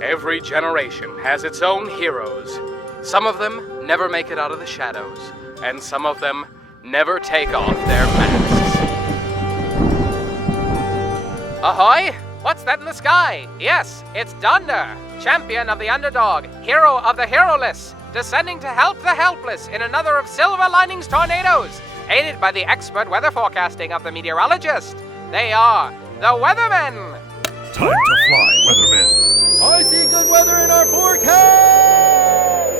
Every generation has its own heroes. Some of them never make it out of the shadows, and some of them never take off their masks. Ahoy! What's that in the sky? Yes, it's Donder, champion of the underdog, hero of the heroless, descending to help the helpless in another of Silver Linings tornadoes, aided by the expert weather forecasting of the Meteorologist. They are the Weathermen! Time to fly, Weathermen. I see good weather in our forecast!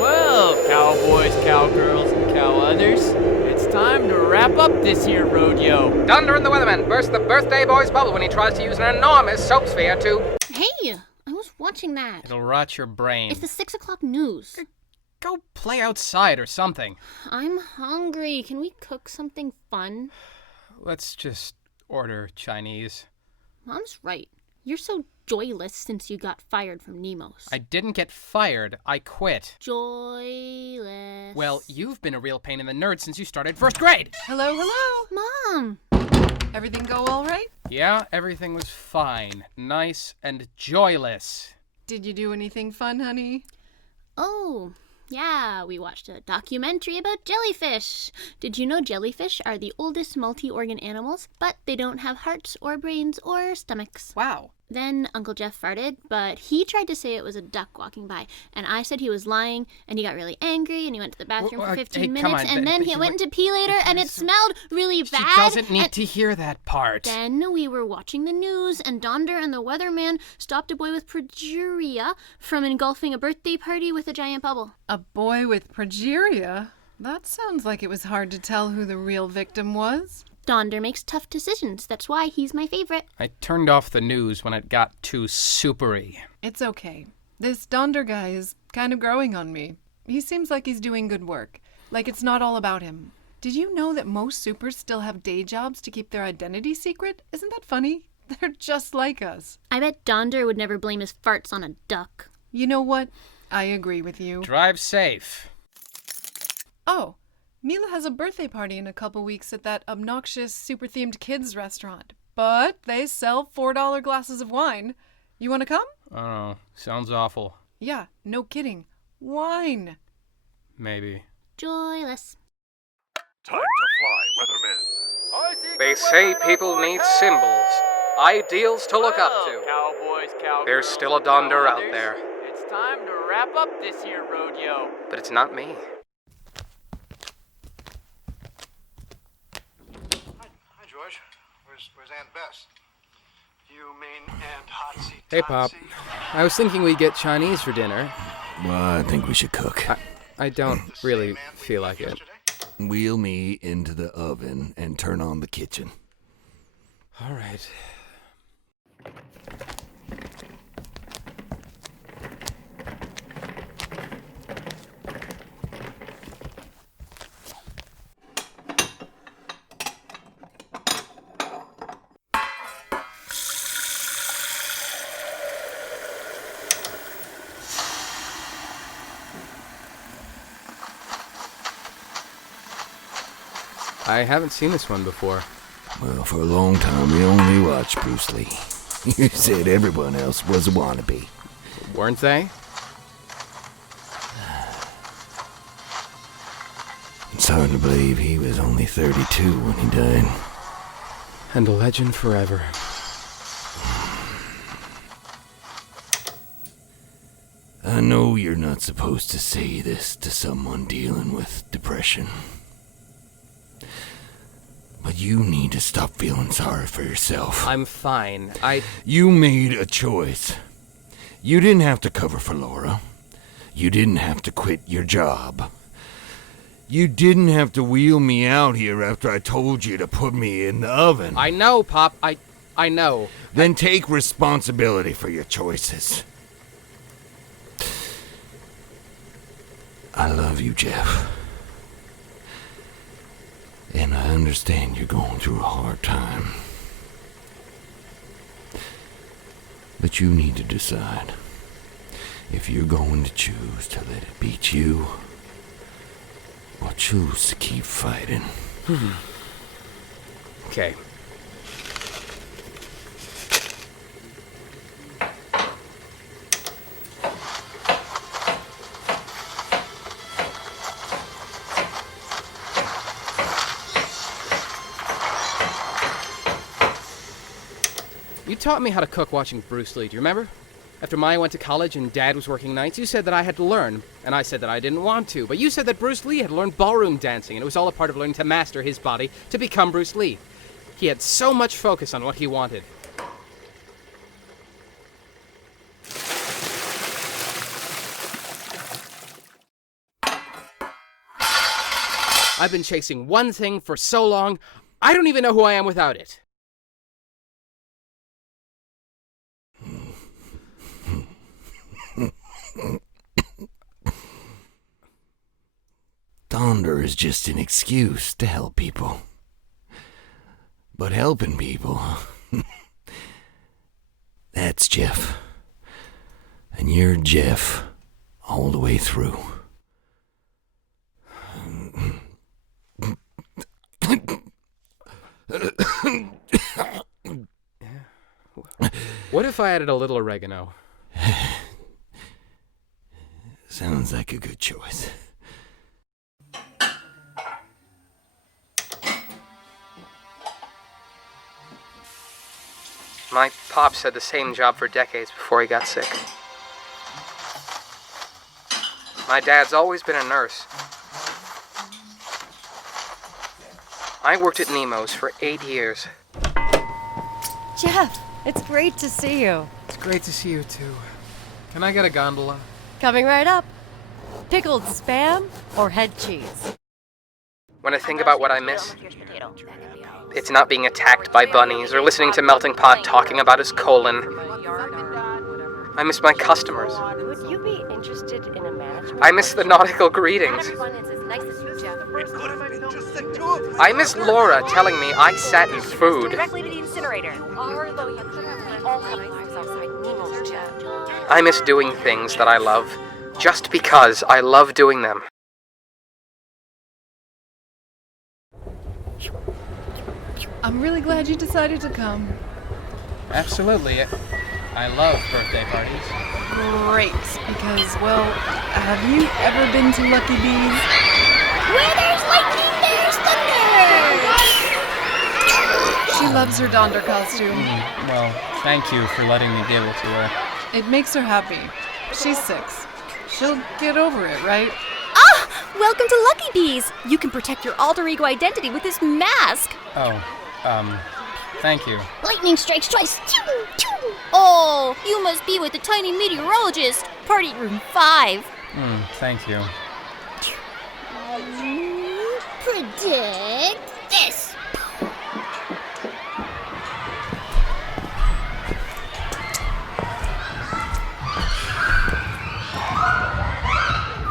Well, cowboys, cowgirls, and cow others, it's time to wrap up this here rodeo. Donder and the Weathermen burst the birthday boy's bubble when he tries to use an enormous soap sphere to... Hey, I was watching that. It'll rot your brain. It's the 6 o'clock news. Go play outside or something. I'm hungry. Can we cook something fun? Let's just order Chinese. Mom's right. You're so joyless since you got fired from Nemo's. I didn't get fired. I quit. Joyless. Well, you've been a real pain in the nerd since you started first grade. Hello, hello. Mom! Everything go all right? Yeah, everything was fine. Nice and joyless. Did you do anything fun, honey? Oh, yeah, we watched a documentary about jellyfish. Did you know jellyfish are the oldest multi-organ animals, but they don't have hearts or brains or stomachs? Wow. Then Uncle Geoff farted, but he tried to say it was a duck walking by, and I said he was lying, and he got really angry, and he went to the bathroom for 15 minutes, and then he went to pee later, and it smelled really bad. She doesn't need to hear that part. Then we were watching the news, and Donder and the weatherman stopped a boy with progeria from engulfing a birthday party with a giant bubble. A boy with progeria? That sounds like it was hard to tell who the real victim was. Donder makes tough decisions. That's why he's my favorite. I turned off the news when it got too supery. It's okay. This Donder guy is kind of growing on me. He seems like he's doing good work. Like it's not all about him. Did you know that most supers still have day jobs to keep their identity secret? Isn't that funny? They're just like us. I bet Donder would never blame his farts on a duck. You know what? I agree with you. Drive safe. Oh, Mila has a birthday party in a couple weeks at that obnoxious, super-themed kids restaurant. But they sell $4 glasses of wine. You want to come? Oh, sounds awful. Yeah, no kidding. Wine. Maybe. Joyless. Time to fly, Weathermen. They say people need symbols, ideals to look up to. Cowboys, cowgirls, There's still a Donder out others, there. It's time to wrap up this here rodeo. But it's not me. Hi, George. Where's Aunt Bess? You mean Aunt Hotsy? Hey, Pop. I was thinking we'd get Chinese for dinner. Well, I think we should cook. I don't really feel like it. Wheel me into the oven and turn on the kitchen. All right. I haven't seen this one before. Well, for a long time, we only watched Bruce Lee. You said everyone else was a wannabe. Weren't they? It's hard to believe he was only 32 when he died. And a legend forever. I know you're not supposed to say this to someone dealing with depression. But you need to stop feeling sorry for yourself. I'm fine. You made a choice. You didn't have to cover for Laura. You didn't have to quit your job. You didn't have to wheel me out here after I told you to put me in the oven. I know, Pop. I know. Then take responsibility for your choices. I love you, Geoff. And I understand you're going through a hard time. But you need to decide if you're going to choose to let it beat you or choose to keep fighting. Okay. You taught me how to cook watching Bruce Lee, do you remember? After Maia went to college and Dad was working nights, you said that I had to learn, and I said that I didn't want to. But you said that Bruce Lee had learned ballroom dancing, and it was all a part of learning to master his body to become Bruce Lee. He had so much focus on what he wanted. I've been chasing one thing for so long, I don't even know who I am without it. Donder is just an excuse to help people. But helping people, that's Geoff. And you're Geoff all the way through. What if I added a little oregano? Sounds like a good choice. My pops had the same job for decades before he got sick. My dad's always been a nurse. I worked at Nemo's for 8 years. Geoff, it's great to see you. It's great to see you, too. Can I get a gondola? Coming right up. Pickled Spam or head cheese? When I think about what I miss, it's not being attacked by bunnies or listening to Melting Pot talking about his colon. I miss my customers. Would you be interested in a management? I miss the nautical greetings. Everyone is as nice as you, Geoff. I miss Laura telling me I sat in food. Directly to the incinerator. Although you couldn't, we all have lives outside Nemo's, Geoff. I miss doing things that I love, just because I love doing them. I'm really glad you decided to come. Absolutely. I love birthday parties. Great, because, well, have you ever been to Lucky Bees? Where there's lightning, there's thunder! She loves her Donder costume. Well, thank you for letting me give it to her. It makes her happy. She's 6. She'll get over it, right? Ah! Welcome to Lucky Bees! You can protect your alter ego identity with this mask! Thank you. Lightning strikes twice. Oh, you must be with the tiny meteorologist. Party room 5. Thank you. Predict this.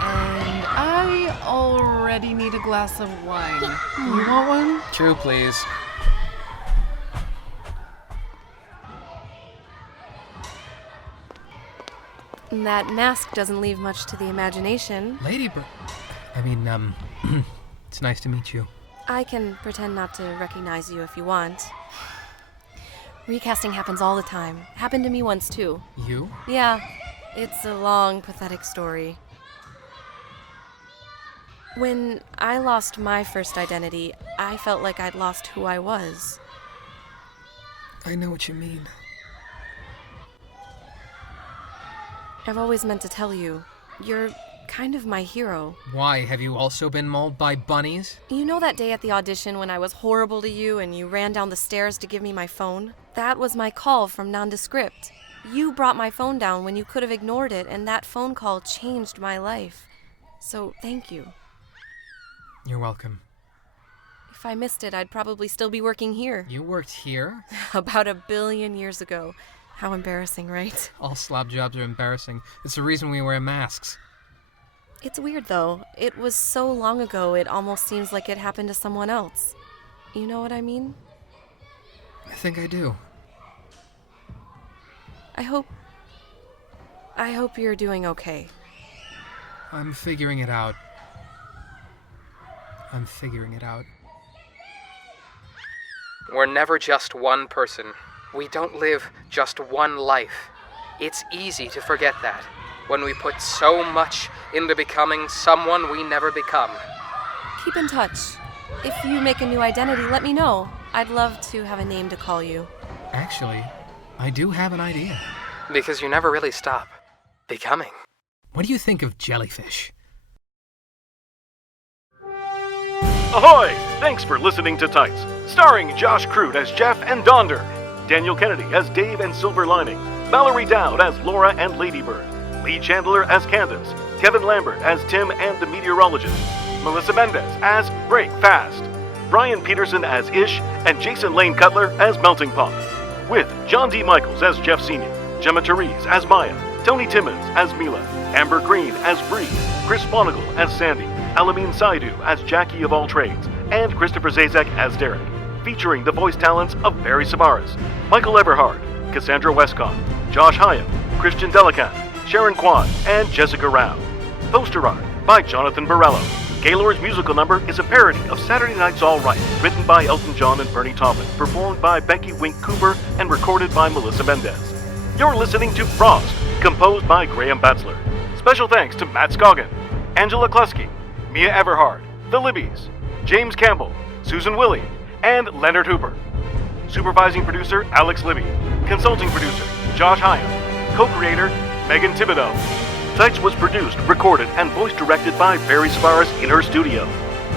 And I already need a glass of wine. You want one? 2, please. That mask doesn't leave much to the imagination. It's nice to meet you. I can pretend not to recognize you if you want. Recasting happens all the time. Happened to me once, too. You? Yeah, it's a long, pathetic story. When I lost my first identity, I felt like I'd lost who I was. I know what you mean. I've always meant to tell you, you're kind of my hero. Why? Have you also been mauled by bunnies? You know that day at the audition when I was horrible to you and you ran down the stairs to give me my phone? That was my call from nondescript. You brought my phone down when you could have ignored it, and that phone call changed my life. So thank you. You're welcome. If I missed it, I'd probably still be working here. You worked here? About 1 billion years ago. How embarrassing, right? All slob jobs are embarrassing. It's the reason we wear masks. It's weird, though. It was so long ago, it almost seems like it happened to someone else. You know what I mean? I think I do. I hope you're doing okay. I'm figuring it out. We're never just one person. We don't live just one life. It's easy to forget that when we put so much into becoming someone we never become. Keep in touch. If you make a new identity, let me know. I'd love to have a name to call you. Actually, I do have an idea. Because you never really stop becoming. What do you think of jellyfish? Ahoy! Thanks for listening to Tights, starring Josh Kroot as Geoff and Donder, Daniel Kennedy as Dave and Silver Lining, Mallory Dowd as Laura and Ladybird, Lee Chandler as Candace, Kevin Lambert as Tim and the Meteorologist, Melissa Mendez as Break Fast, Brian Peterson as Ish, and Jason Lane Cutler as Melting Pot, with John D. Michaels as Geoff Sr., Jema Tareze as Maia, Toni Timmins as Mila, Amber Green as Bree, Chris Monagle as Sandy, Alameen Saidu as Jackie of All Trades, and Christopher Zazek as Derek, featuring the voice talents of Barri Tsavaris, Michael Everhard, Cassandra Westcott, Josh Hyam, Christian Deliquinte, Sharon Kwan, and Jessica Rao. Poster art by Jonathan Burrello. Gaylord's musical number is a parody of Saturday Night's All Right, written by Elton John and Bernie Taupin, performed by Becky Wink Cooper, and recorded by Melissa Mendez. You're listening to Frost, composed by Graham Batzler. Special thanks to Matt Scoggin, Angela Kluski, Mia Everhard, The Libbies, James Campbell, Susan Willey, and Leonard Hooper. Supervising producer, Alex Libby. Consulting producer, Josh Hyam. Co-creator, Megan Thibodeau. Tights was produced, recorded, and voice directed by Barri Tsavaris in her studio.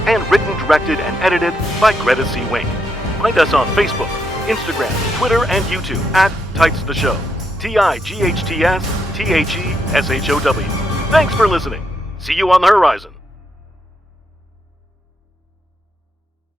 And written, directed, and edited by Greta C. Wink. Find us on Facebook, Instagram, Twitter, and YouTube at Tights the Show. TIGHTS THESHOW. Thanks for listening. See you on the horizon.